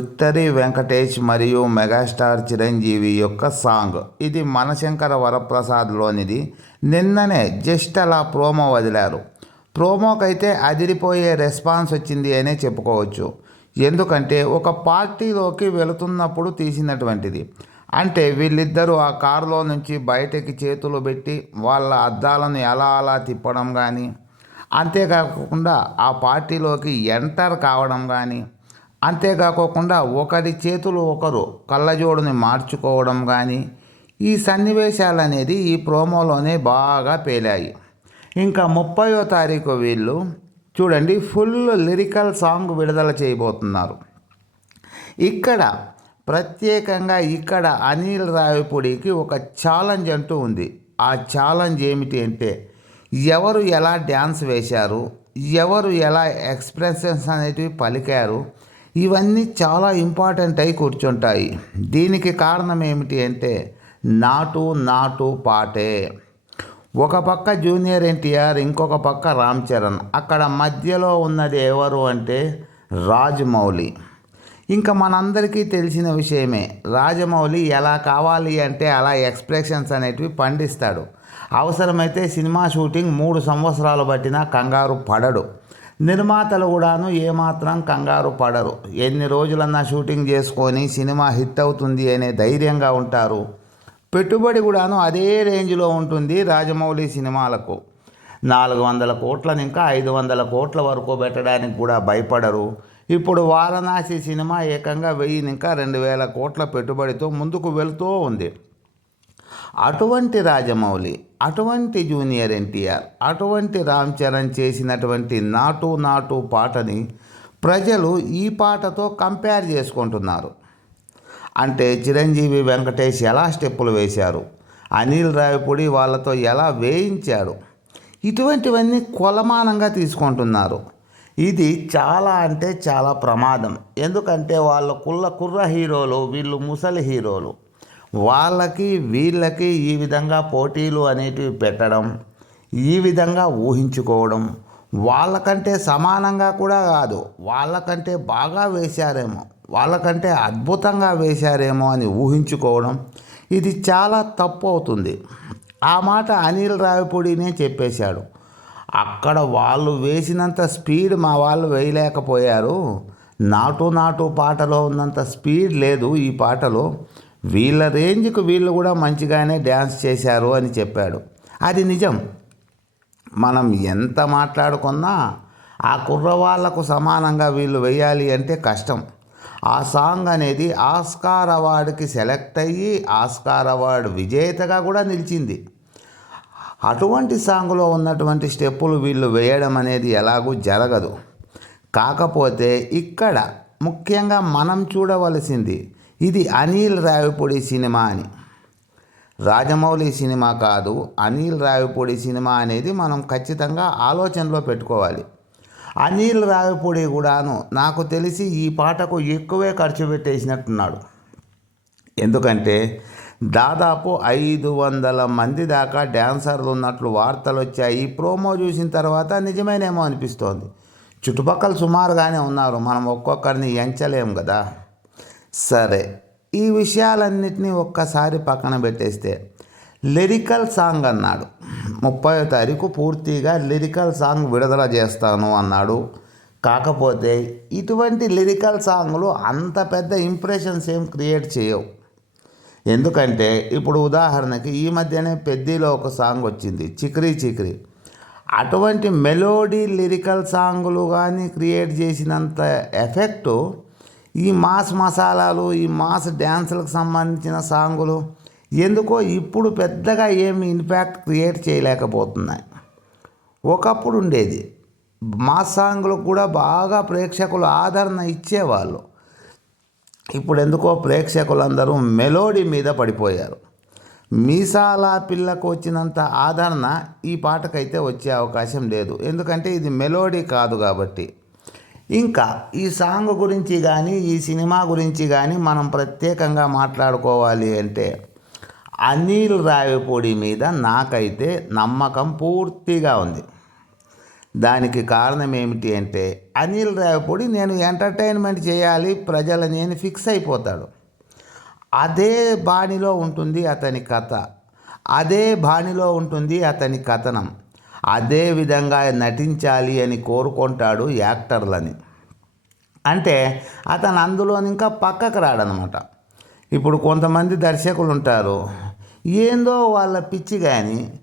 Victory Venkatesh మరియు megastar Chiranjeevi యొక్క song. ఇది మనశంకర వరప్రసాద్లోనిది. నిన్ననే జస్ట్ అలా ప్రోమో వదిలారు. ప్రోమోకైతే అదిరిపోయే రెస్పాన్స్ వచ్చింది అనే చెప్పుకోవచ్చు. ఎందుకంటే ఒక పార్టీలోకి వెళుతున్నప్పుడు తీసినటువంటిది. అంటే వీళ్ళిద్దరూ ఆ కారులో నుంచి బయటకి చేతులు పెట్టి వాళ్ళ అద్దాలను ఎలా అలా తిప్పడం కానీ అంతేకాకుండా ఆ పార్టీలోకి ఎంటర్ కావడం కానీ అంతేకాకోకుండా ఒకరి చేతులు ఒకరు కళ్ళజోడుని మార్చుకోవడం కానీ ఈ సన్నివేశాలు అనేది ఈ ప్రోమోలోనే బాగా పేలాయి. ఇంకా ముప్పయో తారీఖు వీళ్ళు చూడండి ఫుల్ లిరికల్ సాంగ్ విడుదల చేయబోతున్నారు. ఇక్కడ ప్రత్యేకంగా ఇక్కడ అనిల్ రావిపూడికి ఒక ఛాలెంజ్ అంటూ ఉంది. ఆ ఛాలెంజ్ ఏమిటి అంటే ఎవరు ఎలా డ్యాన్స్ వేశారు ఎవరు ఎలా ఎక్స్ప్రెషన్స్ అనేటివి పలికారు ఇవన్నీ చాలా ఇంపార్టెంట్ అయి కూర్చుంటాయి. దీనికి కారణం ఏమిటి అంటే నాటు నాటు పాటే. ఒక పక్క జూనియర్ ఎన్టీఆర్ ఇంకొక పక్క రామ్ చరణ్. అక్కడ మధ్యలో ఉన్నది ఎవరు అంటే రాజమౌళి. ఇంకా మనందరికీ తెలిసిన విషయమే రాజమౌళి ఎలా కావాలి అంటే అలా ఎక్స్ప్రెషన్స్ అనేటివి పండిస్తాడు. అవసరమైతే సినిమా షూటింగ్ మూడు సంవత్సరాలు పట్టినా కంగారు పడడు. నిర్మాతలు కూడాను ఏమాత్రం కంగారు పడరు. ఎన్ని రోజులన్నా షూటింగ్ చేసుకొని సినిమా హిట్ అవుతుంది అనే ధైర్యంగా ఉంటారు. పెట్టుబడి కూడాను అదే రేంజ్లో ఉంటుంది రాజమౌళి సినిమాలకు. నాలుగు వందల కోట్లను ఇంకా ఐదు వందల కోట్ల వరకు పెట్టడానికి కూడా భయపడరు. ఇప్పుడు వారణాసి సినిమా ఏకంగా వెయ్యి ఇంకా రెండు వేల కోట్ల పెట్టుబడితో ముందుకు వెళుతూ ఉంది. అటువంటి రాజమౌళి అటువంటి జూనియర్ ఎన్టీఆర్ అటువంటి రామ్ చరణ్ చేసినటువంటి నాటు నాటు పాటని ప్రజలు ఈ పాటతో కంపేర్ చేసుకుంటున్నారు. అంటే చిరంజీవి వెంకటేష్ ఎలా స్టెప్పులు వేశారు? అనిల్ రావిపూడి వాళ్ళతో ఎలా వేయించాడు? ఇటువంటివన్నీ కొలమానంగా తీసుకుంటున్నారు. ఇది చాలా అంటే చాలా ప్రమాదం. ఎందుకంటే వాళ్ళ కుల్ల కుర్ర హీరోలు వీళ్ళు ముసలి హీరోలు. వాళ్ళకి వీళ్ళకి ఈ విధంగా పోటీలు అనేటివి పెట్టడం ఈ విధంగా ఊహించుకోవడం వాళ్ళకంటే సమానంగా కూడా కాదు. వాళ్ళకంటే బాగా వేశారేమో వాళ్ళకంటే అద్భుతంగా వేశారేమో అని ఊహించుకోవడం ఇది చాలా తప్పు అవుతుంది. ఆ మాట అనిల్ రావిపూడినే చెప్పేశాడు. అక్కడ వాళ్ళు వేసినంత స్పీడ్ మా వాళ్ళు వేయలేకపోయారు. నాటు నాటు పాటలో ఉన్నంత స్పీడ్ లేదు ఈ పాటలో. వీళ్ళ రేంజ్కి వీళ్ళు కూడా మంచిగానే డ్యాన్స్ చేశారు అని చెప్పాడు. అది నిజం. మనం ఎంత మాట్లాడుకున్నా ఆ కుర్రవాళ్ళకు సమానంగా వీళ్ళు వేయాలి అంటే కష్టం. ఆ సాంగ్ అనేది ఆస్కార్ అవార్డుకి సెలెక్ట్ అయ్యి ఆస్కార్ అవార్డు విజేతగా కూడా నిలిచింది. అటువంటి సాంగ్లో ఉన్నటువంటి స్టెప్పులు వీళ్ళు వేయడం అనేది ఎలాగూ జరగదు. కాకపోతే ఇక్కడ ముఖ్యంగా మనం చూడవలసింది ఇది అనిల్ రావిపూడి సినిమా అని. రాజమౌళి సినిమా కాదు అనిల్ రావిపూడి సినిమా అనేది మనం ఖచ్చితంగా ఆలోచనలో పెట్టుకోవాలి. అనిల్ రావిపూడి కూడాను నాకు తెలిసి ఈ పాటకు ఎక్కువే ఖర్చు పెట్టేసినట్టున్నాడు. ఎందుకంటే దాదాపు ఐదు వందల మంది దాకా డ్యాన్సర్లు ఉన్నట్లు వార్తలు వచ్చాయి. ప్రోమో చూసిన తర్వాత నిజమేనేమో అనిపిస్తోంది. చుట్టుపక్కల సుమారుగానే ఉన్నారు. మనం ఒక్కొక్కరిని ఎంచలేం కదా. సరే ఈ విషయాలన్నిటినీ ఒక్కసారి పక్కన పెట్టేస్తే లిరికల్ సాంగ్ అన్నాడు. ముప్పై తారీఖు పూర్తిగా లిరికల్ సాంగ్ విడుదల చేస్తాను అన్నాడు. కాకపోతే ఇటువంటి లిరికల్ సాంగ్లు అంత పెద్ద ఇంప్రెషన్స్ ఏం క్రియేట్ చేయవు. ఎందుకంటే ఇప్పుడు ఉదాహరణకి ఈ మధ్యనే పెద్దలో ఒక సాంగ్ వచ్చింది చిక్రీ చిక్రీ. అటువంటి మెలోడీ లిరికల్ సాంగ్లు కానీ క్రియేట్ చేసినంత ఎఫెక్టు ఈ మాస్ మసాలాలు ఈ మాస్ డ్యాన్సులకు సంబంధించిన సాంగులు ఎందుకో ఇప్పుడు పెద్దగా ఏమి ఇంపాక్ట్ క్రియేట్ చేయలేకపోతున్నాయి. ఒకప్పుడు ఉండేది. మాస్ సాంగులకు కూడా బాగా ప్రేక్షకులు ఆదరణ ఇచ్చేవాళ్ళు. ఇప్పుడు ఎందుకో ప్రేక్షకులందరూ మెలోడీ మీద పడిపోయారు. మీసాల పిల్లకు వచ్చినంత ఆదరణ ఈ పాటకైతే వచ్చే అవకాశం లేదు. ఎందుకంటే ఇది మెలోడీ కాదు కాబట్టి. ఇంకా ఈ సాంగ్ గురించి కానీ ఈ సినిమా గురించి కానీ మనం ప్రత్యేకంగా మాట్లాడుకోవాలి అంటే అనిల్ రావిపూడి మీద నాకైతే నమ్మకం పూర్తిగా ఉంది. దానికి కారణం ఏమిటి అంటే అనిల్ రావిపూడి నేను ఎంటర్టైన్మెంట్ చేయాలి ప్రజలని అని ఫిక్స్ అయిపోతాడు. అదే బాణిలో ఉంటుంది అతని కథ. అదే బాణిలో ఉంటుంది అతని కథనం. అదే విధంగా నటించాలి అని కోరుకుంటాడు యాక్టర్లని. అంటే అతను అందులో ఇంకా పక్కకు రాడనమాట. ఇప్పుడు కొంతమంది దర్శకులు ఉంటారు ఏందో వాళ్ళ పిచ్చి కానీ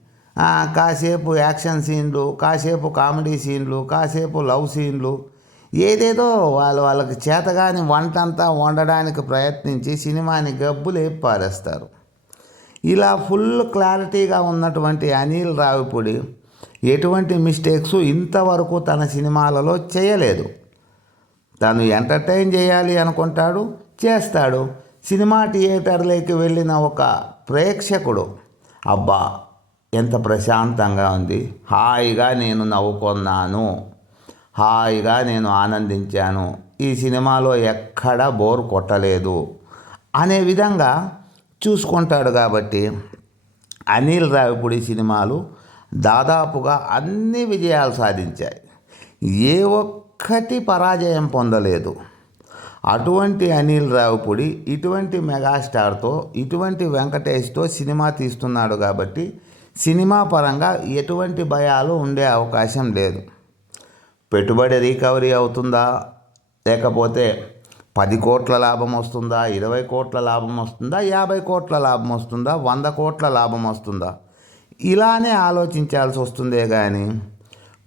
కాసేపు యాక్షన్ సీన్లు కాసేపు కామెడీ సీన్లు కాసేపు లవ్ సీన్లు ఏదేదో వాళ్ళు వాళ్ళకి చేతగాని వంటంతా వండడానికి ప్రయత్నించి సినిమాని గబ్బులు పారేస్తారు. ఇలా ఫుల్ క్లారిటీగా ఉన్నటువంటి అనిల్ రావిపూడి ఎటువంటి మిస్టేక్స్ ఇంతవరకు తన సినిమాలలో చేయలేదు. తను ఎంటర్టైన్ చేయాలి అనుకుంటాడు చేస్తాడు. సినిమా థియేటర్లోకి వెళ్ళిన ఒక ప్రేక్షకుడు అబ్బా ఎంత ప్రశాంతంగా ఉంది. హాయిగా నేను నవ్వుకున్నాను. హాయిగా నేను ఆనందించాను. ఈ సినిమాలో ఎక్కడ బోర్ కొట్టలేదు. అనే విధంగా చూసుకుంటాడు కాబట్టి అనిల్ రావిపూడి సినిమాలు దాదాపుగా అన్ని విజయాలు సాధించాయి. ఏ ఒక్కటి పరాజయం పొందలేదు. అటువంటి అనిల్ రావుపుడి ఇటువంటి మెగాస్టార్తో ఇటువంటి వెంకటేష్తో సినిమా తీస్తున్నాడు కాబట్టి సినిమా పరంగా ఎటువంటి భయాలు ఉండే అవకాశం లేదు. పెట్టుబడి రికవరీ అవుతుందా? లేకపోతే పది కోట్ల లాభం వస్తుందా? ఇరవై కోట్ల లాభం వస్తుందా? యాభై కోట్ల లాభం వస్తుందా? వంద కోట్ల లాభం వస్తుందా? ఇలానే ఆలోచించాల్సి వస్తుందే కానీ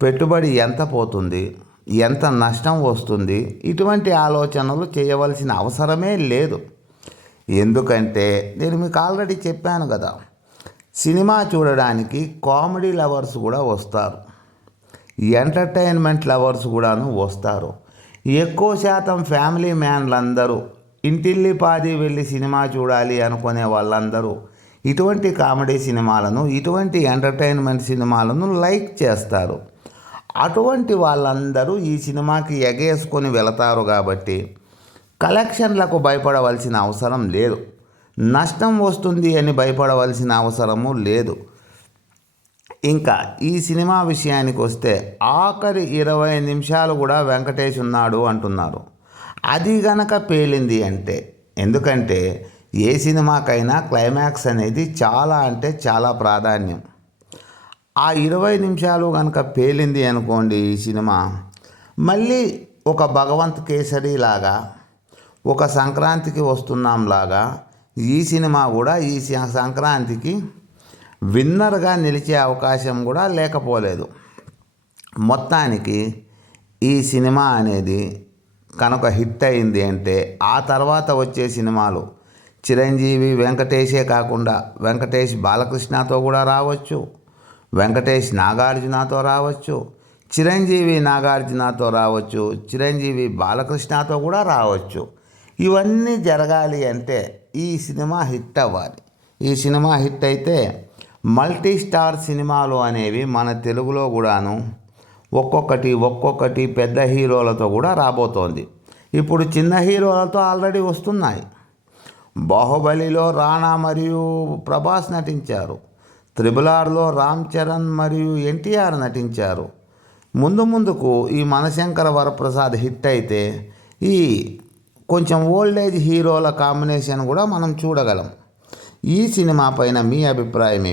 పెట్టుబడి ఎంత పోతుంది ఎంత నష్టం వస్తుంది ఇటువంటి ఆలోచనలు చేయవలసిన అవసరమే లేదు. ఎందుకంటే నేను మీకు ఆల్రెడీ చెప్పాను కదా సినిమా చూడడానికి కామెడీ లవర్స్ కూడా వస్తారు. ఎంటర్టైన్మెంట్ లవర్స్ కూడాను వస్తారు. ఎక్కువ శాతం ఫ్యామిలీ మ్యాన్లందరూ ఇంటిల్లిపాది వెళ్ళి సినిమా చూడాలి అనుకునే వాళ్ళందరూ ఇటువంటి కామెడీ సినిమాలను ఇటువంటి ఎంటర్టైన్మెంట్ సినిమాలను లైక్ చేస్తారు. అటువంటి వాళ్ళందరూ ఈ సినిమాకి ఎగేసుకొని వెళతారు కాబట్టి కలెక్షన్లకు భయపడవలసిన అవసరం లేదు. నష్టం వస్తుంది అని భయపడవలసిన అవసరము లేదు. ఇంకా ఈ సినిమా విషయానికి వస్తే ఆఖరి ఇరవై నిమిషాలు కూడా వెంకటేష్ ఉన్నాడు అంటున్నారు. అది గనక పేలింది అంటే ఎందుకంటే ఏ సినిమాకైనా క్లైమాక్స్ అనేది చాలా అంటే చాలా ప్రాధాన్యం. ఆ ఇరవై నిమిషాలు కనుక పేలింది అనుకోండి ఈ సినిమా మళ్ళీ ఒక భగవంత్ కేసరి లాగా ఒక సంక్రాంతికి వస్తున్నాం లాగా ఈ సినిమా కూడా ఈ సి- సంక్రాంతికి విన్నర్గా నిలిచే అవకాశం కూడా లేకపోలేదు. మొత్తానికి ఈ సినిమా అనేది కనుక హిట్ అయింది అంటే ఆ తర్వాత వచ్చే సినిమాలు చిరంజీవి వెంకటేషే కాకుండా వెంకటేష్ బాలకృష్ణతో కూడా రావచ్చు. వెంకటేష్ నాగార్జునతో రావచ్చు. చిరంజీవి నాగార్జునతో రావచ్చు. చిరంజీవి బాలకృష్ణతో కూడా రావచ్చు. ఇవన్నీ జరగాలి అంటే ఈ సినిమా హిట్ అవ్వాలి. ఈ సినిమా హిట్ అయితే మల్టీ స్టార్ సినిమాలు అనేవి మన తెలుగులో కూడాను ఒక్కొక్కటి ఒక్కొక్కటి పెద్ద హీరోలతో కూడా రాబోతోంది. ఇప్పుడు చిన్న హీరోలతో ఆల్రెడీ వస్తున్నాయి. బాహుబలిలో రాణా మరియు ప్రభాస్ నటించారు. త్రిబుల్ ఆర్లో రామ్ చరణ్ మరియు ఎన్టీఆర్ నటించారు. ముందు ముందుకు ఈ మనశంకర వరప్రసాద్ హిట్ అయితే ఈ కొంచెం ఓల్డేజ్ హీరోల కాంబినేషన్ కూడా మనం చూడగలం. ఈ సినిమా పైన మీ అభిప్రాయం